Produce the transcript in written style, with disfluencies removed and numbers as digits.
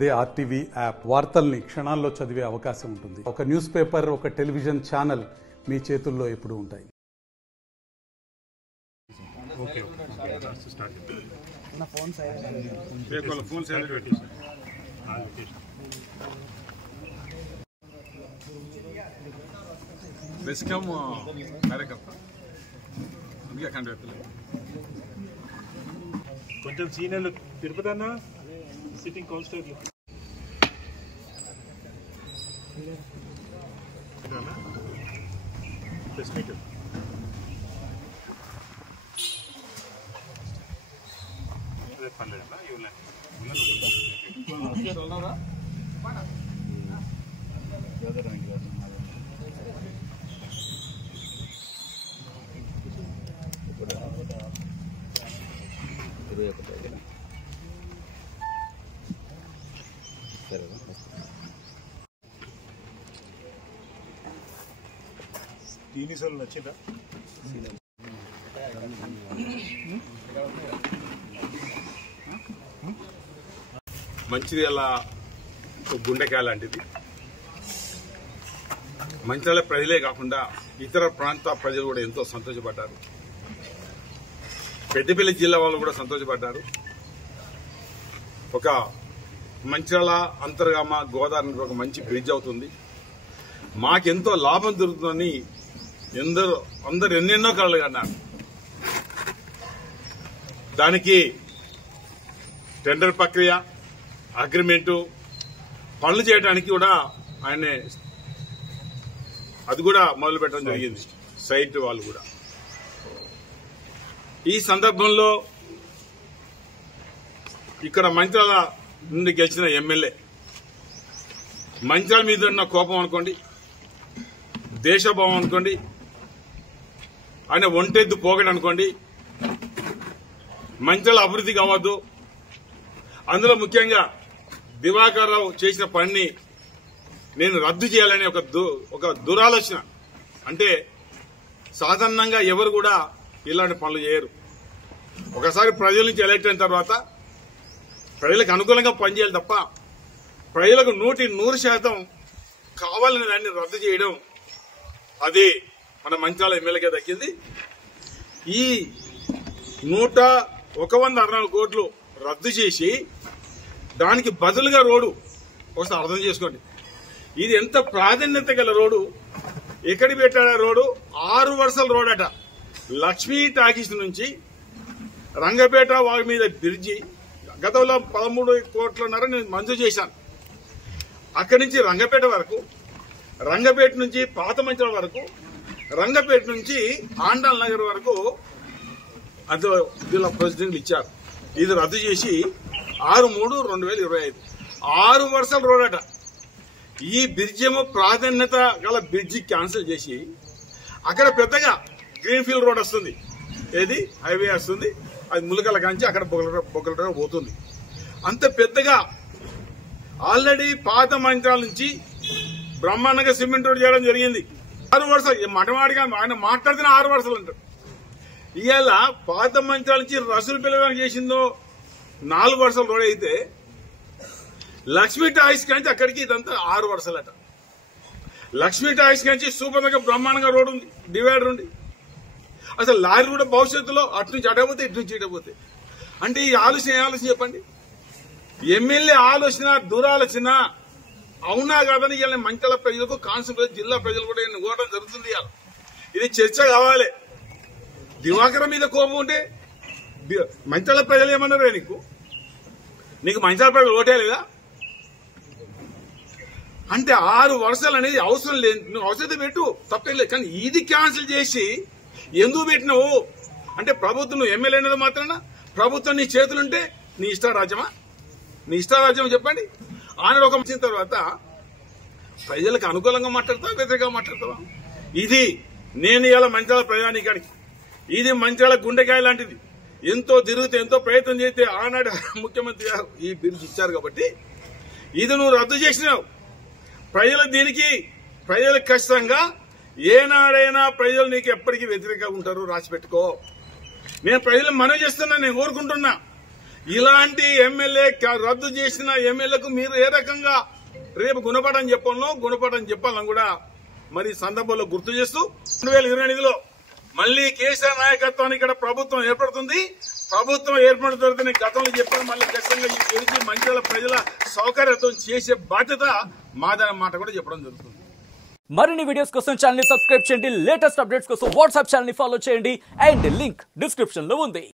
అదే RTV app వార్తల్ని క్షణాల్లో చదివే అవకాశం ఉంటుంది. ఒక న్యూస్ పేపర్, ఒక టెలివిజన్ ఛానల్ మీ చేతుల్లో ఎప్పుడూ ఉంటాయి. కొంచెం సీనియర్లు తిరుపతి అన్న సిట్టింగ్ కాన్స్టేబుల్ టీవీసోళ్ళు నచ్చిందా? మంచిర్యాల గుండెకాయ లాంటిది. మంచిర్యాల ప్రజలే కాకుండా ఇతర ప్రాంత ప్రజలు కూడా ఎంతో సంతోషపడ్డారు. పెద్దపల్లి జిల్లా వాళ్ళు కూడా సంతోషపడ్డారు. ఒక మంచిర్యాల అంతర్గామ గోదావరి ఒక మంచి బ్రిడ్జ్ అవుతుంది, మాకెంతో లాభం దొరుకుతుందని అందరు ఎన్నెన్నో కళలు కన్నారు. దానికి టెండర్ ప్రక్రియ, అగ్రిమెంటు, పనులు చేయడానికి కూడా ఆయన అది కూడా మొదలు పెట్టడం జరిగింది, సైట్ వాళ్ళు కూడా. ఈ సందర్భంలో ఇక్కడ మంచిర్యాల నుండి గెలిచిన ఎమ్మెల్యే మంచిర్యాల మీద ఉన్న కోపం అనుకోండి, దేశభావం అనుకోండి, ఆయన ఒంటెద్దు పోగడు అనుకోండి, మంచిర్యాల అభివృద్ధి కావద్దు. అందులో ముఖ్యంగా దివాకర్ రావు చేసిన పనిని నేను రద్దు చేయాలనే ఒక దురాలోచన. అంటే సాధారణంగా ఎవరు కూడా ఇలాంటి పనులు చేయరు. ఒకసారి ప్రజల నుంచి ఎలక్ట్ అయిన తర్వాత ప్రజలకు అనుకూలంగా పనిచేయాలి తప్ప ప్రజలకు 100% కావాలని దాన్ని రద్దు చేయడం అది మన మంచిర్యాల ఎమ్మెల్యేకే దక్కింది. ఈ 164 కోట్లు రద్దు చేసి దానికి బదులుగా రోడ్డు ఒకసారి అర్థం చేసుకోండి. ఇది ఎంత ప్రాధాన్యత గల రోడ్డు. ఎక్కడికి పెట్టాడా రోడ్డు? 6 వరుసల రోడ్ అట. లక్ష్మీ టాకీస్ నుంచి రంగపేట వారి మీద బ్రిడ్జి గతంలో 13 కోట్లన్నర నేను మంజూరు చేశాను. అక్కడి నుంచి రంగపేట వరకు, రంగపేట నుంచి పాత మంచిర్యాల వరకు, రంగపేట నుంచి ఆండాల్ నగర్ వరకు అది జిల్లా ప్రెసిడెంట్లు ఇచ్చారు. ఇది రద్దు చేసి 6/3/2025 6 వరుసల రోడ్ అట. ఈ బ్రిడ్జ్ ఏమో ప్రాధాన్యత గల బ్రిడ్జి క్యాన్సిల్ చేసి అక్కడ పెద్దగా గ్రీన్ఫీల్డ్ రోడ్ వస్తుంది, ఏది హైవే వస్తుంది, అది ములకల కాంచి అక్కడ బొగ్గల పోతుంది. అంత పెద్దగా ఆల్రెడీ పాత మంచిర్యాల నుంచి బ్రహ్మాండంగా సిమెంట్ రోడ్ చేయడం జరిగింది. 6 వరుసలు మటమాడిగా ఆయన మాట్లాడితే 6 వరుసలు అంటారు. ఇవాళ పాత మంచిర్యాల నుంచి రసూల్ పిల్లగానికి చేసిందో 4 వరుసల రోడ్ అయితే లక్ష్మీ టాయిస్ కాంచి అక్కడికి ఇదంతా 6 వరుసలట. లక్ష్మీ టాయిస్ కాంచి సూపర్ దగ్గర బ్రహ్మాండంగా రోడ్ ఉంది, డివైడర్ ఉంది. అసలు లారీ కూడా భవిష్యత్తులో అటు నుంచి అడగపోతే ఇటు నుంచి ఇటపోతే. అంటే ఈ ఆలోచన చెప్పండి. ఎమ్మెల్యే ఆలోచన దురాలోచన అవునా కాదని ఇవాళ మంచిర్యాల ప్రజలకు, కాన్స్టిట్యూన్సీ జిల్లా ప్రజలు కూడా కోరడం జరుగుతుంది. ఇది చర్చ కావాలి. దివాకర్ మీద కోపం ఉంటే మంచిర్యాల ప్రజలు ఏమన్నారే నీకు మంచిర్యాల ప్రజలు ఓటేలేదా అంటే 6 వరుసలు అనేది అవసరం లేదు. నువ్వు అవసరం పెట్టు, తప్పలేదు. కానీ ఇది క్యాన్సిల్ చేసి ఎందుకు పెట్టినావు అంటే ప్రభుత్వం నువ్వు ఎమ్మెల్యే అనేది మాత్రాన ప్రభుత్వం నీ చేతులుంటే నీ ఇష్టారాజ్యమా? నీ ఇష్టారాజ్యం చెప్పండి. ఆయన ఒక వచ్చిన తర్వాత ప్రజలకు అనుకూలంగా మాట్లాడతావా, వ్యతిరేకంగా మాట్లాడతావా? ఇది నేను ఇలా మంచిర్యాల ప్రజానీకానికి, ఇది మంచిర్యాల గుండెకాయ లాంటిది. ఎంతో తిరిగితే, ఎంతో ప్రయత్నం చేస్తే ఆనాడు ముఖ్యమంత్రి గారు ఈ బిల్లు ఇచ్చారు కాబట్టి ఇది నువ్వు రద్దు చేసినావు. ప్రజలకు కష్టంగా ఏనాడైనా ప్రజలు నీకు ఎప్పటికీ వ్యతిరేకంగా ఉంటారు, రాసి పెట్టుకో. నేను ప్రజలు మనవి చేస్తున్నా, నేను కోరుకుంటున్నా. ఇలాంటి ఎమ్మెల్యే రద్దు చేసిన ఎమ్మెల్యేకు మీరు ఏ రకంగా రేపు గుణపాఠం చెప్పాలని కూడా మరి సందర్భంలో గుర్తు చేస్తూ 2022లో మళ్లీ కేసీఆర్ నాయకత్వాన్ని ఇక్కడ ప్రభుత్వం ఏర్పడుతుంది. ప్రభుత్వం ఏర్పడిన తర్వాత గతంలో చెప్పిన మళ్ళీ ఖచ్చితంగా ఈ గెలిచి మంచిర్యాల ప్రజల సౌకర్యంతో చేసే బాధ్యత మాదన్న మాట కూడా చెప్పడం జరుగుతుంది. మరిన్ని వీడియోస్ కోసం ఛానల్ ని సబ్స్క్రైబ్ చేయండి. లేటెస్ట్ అప్డేట్స్ కోసం వాట్సాప్ ఛానల్ ని ఫాలో చేయండి. అండ్ లింక్ డిస్క్రిప్షన్ లో ఉంది.